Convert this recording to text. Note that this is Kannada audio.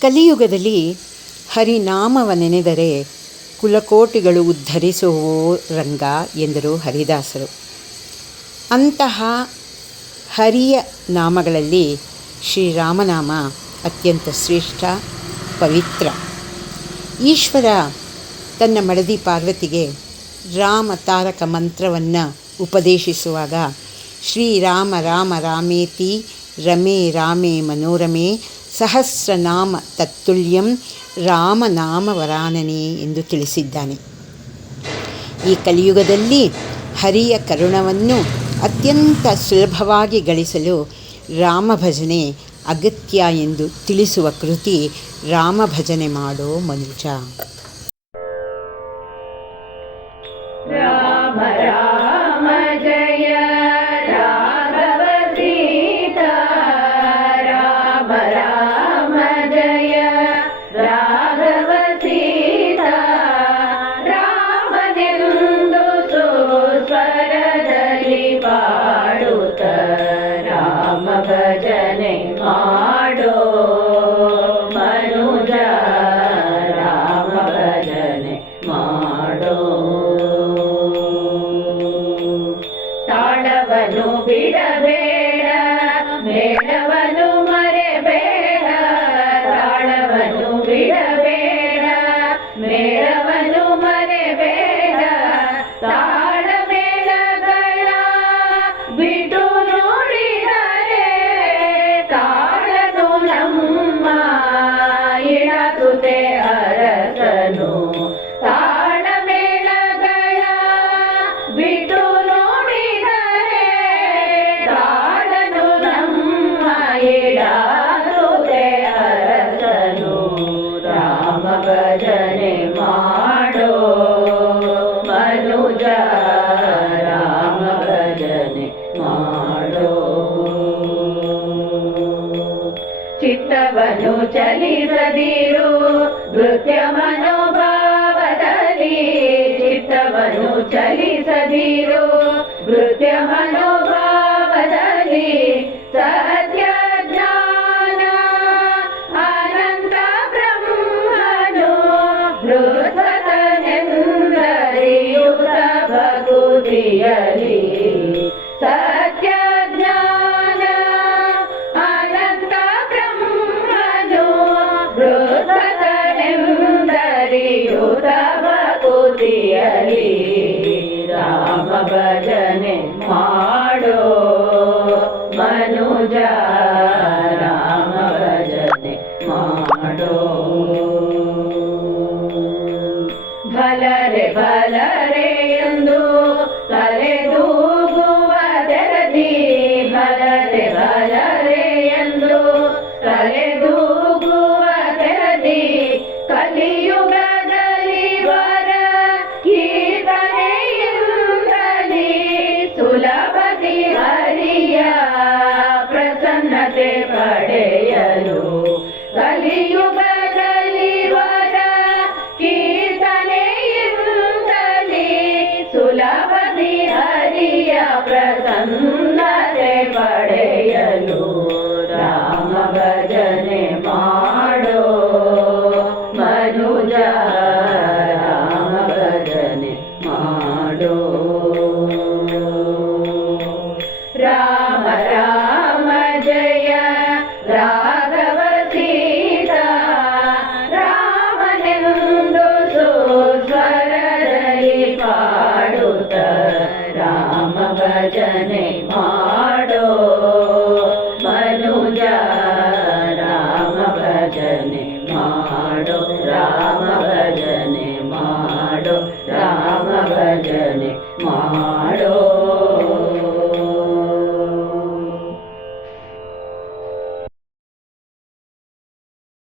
ಕಲಿಯುಗದಲ್ಲಿ ಹರಿನಾಮವ ನೆನೆದರೆ ಕುಲಕೋಟಿಗಳು ಉದ್ಧರಿಸುವೋ ರಂಗ ಎಂದರು ಹರಿದಾಸರು. ಅಂತಹ ಹರಿಯ ನಾಮಗಳಲ್ಲಿ ಶ್ರೀರಾಮನಾಮ ಅತ್ಯಂತ ಶ್ರೇಷ್ಠ, ಪವಿತ್ರ. ಈಶ್ವರ ತನ್ನ ಮಡದಿ ಪಾರ್ವತಿಗೆ ರಾಮ ತಾರಕ ಮಂತ್ರವನ್ನು ಉಪದೇಶಿಸುವಾಗ ಶ್ರೀರಾಮ ರಾಮ ರಾಮೇತಿ ರಮೇ ರಾಮೇ ಮನೋರಮೆ ಸಹಸ್ರನಾಮ ತತ್ತುಲ್ಯಂ ರಾಮನಾಮ ವರಾನನೆ ಎಂದು ತಿಳಿಸಿದ್ದಾನೆ. ಈ ಕಲಿಯುಗದಲ್ಲಿ ಹರಿಯ ಕರುಣವನ್ನು ಅತ್ಯಂತ ಸುಲಭವಾಗಿ ಗಳಿಸಲು ರಾಮಭಜನೆ ಅಗತ್ಯ ಎಂದು ತಿಳಿಸುವ ಕೃತಿ ರಾಮಭಜನೆ ಮಾಡೋ ಮನುಜ. ರಾಮ ರಾಮ ಜಯ ರಾಘವ ಸೀತಾ, ರಾಮ ರಾಮ ಜಯ ರಾಘವ ಸೀತಾ, ರಾಮನೆಂದು ಸ್ವರದಲ್ಲಿ ಪಾಡುತ್ತ ರಾಮ ಭಜನೆ ಮಾಡೋ ಮನುಜ, ರಾಮ ಭಜನೆ ಮಾಡೋ. ತಾಳವನ್ನು ಬಿಡಬೇಡ, ಮೇಳವನ್ನು ಮರೆಬೇಡ, ತಾಳವನ್ನು ಬಿಡಬೇಡ, ಮೇಳವನ್ನು ಮರೆಬೇಡ, ತಾಳ ಮೇಳಗಳ ಬಿಟ್ಟು ನೋಡಿದರೆ ತಾಳನು ನಮ್ಮ ಇಳಸುತ್ತೆ ಅರಸನು. ತಾಳ ಮೇಳಗಳ ಬಿಟ್ಟು ನೋಡಿದರೆ ತಾಳನು ನಮ್ಮ ಇಳಸುತ್ತೆ ಅರಸನು. ರಾಮ ಭಜನೆ ಮಾಡೋ ಮನುಜ, ರಾಮ ಭಜನೆ ಮಾಡೋ. ಚಿತ್ತವನ್ನು ಚಲಿಸದಿರು ನೃತ್ಯ ಮನೋಭಾವದಲ್ಲಿ, ಚಿತ್ತವನ್ನು ಚಲಿಸದಿರು ನೃತ್ಯ ಮನೋಭಾವದಲ್ಲಿ, ಸತ್ಯ ಜ್ಞಾನ ಅನಂತ ಬ್ರಹ್ಮನು ಬೃಹತನೆಂದರಿಯುತ ಭಕುತಿಯಲಿ. ಸತ್ಯ ಜ್ಞಾನ ಅನಂತ ಬ್ರಹ್ಮನು ಬೃಹತನೆಂದರಿಯುತ ಭಕುತಿಯಲಿ. ರಾಮ ಭಜನೆ ಮಾಡೋ ಮನುಜ, ರಾಮ ಭಜನೆ ಮಾಡೋ. ಭಲರೆ ಭಲರೆ ಎಂದು ತಲೆದೂಗುವ ತೆರದಿ, ಭಲರೆ ಭಲರೆ ಎಂದು ತಲೆದೂಗುವ ತೆರದಿ, ಕಲಿಯುಗದಲ್ಲಿ ವರ ಕೀರ್ತನೆಯಿಂದಲೇ ಸುಲಭದಿ ಹರಿಯ ಪ್ರಸನ್ನತೆ ಪಡೆಯಲು. ಕಲಿಯುಗದಲ್ಲಿ ವರ ಕೀರ್ತನೆಯಿಂದಲೇ ಸುಲಭದಿ ಹರಿಯ ಪ್ರಸನ್ನತೆ ಪಡೆಯಲು. ರಾಮ ಭಜನೆ ಮಾಡೋ ಮನುಜ, ರಾಮ ಭಜನೆ ಮಾಡೋ. ರಾಮ ರಾಮ ಜಯ ರಾಘವ ಸೀತಾ, ರಾಮನೆಂದು ಸ್ವರದಲ್ಲಿ ಪಾಡುತ್ತ ರಾಮ ಭಜನೆ ಮಾಡೋ ಮನುಜ, ರಾಮ ಭಜನೆ ಮಾಡೋ, ರಾಮ ಭಜನೆ ಮಾಡೋ, ರಾಮ ಭಜನೆ ಮಾಡೋ.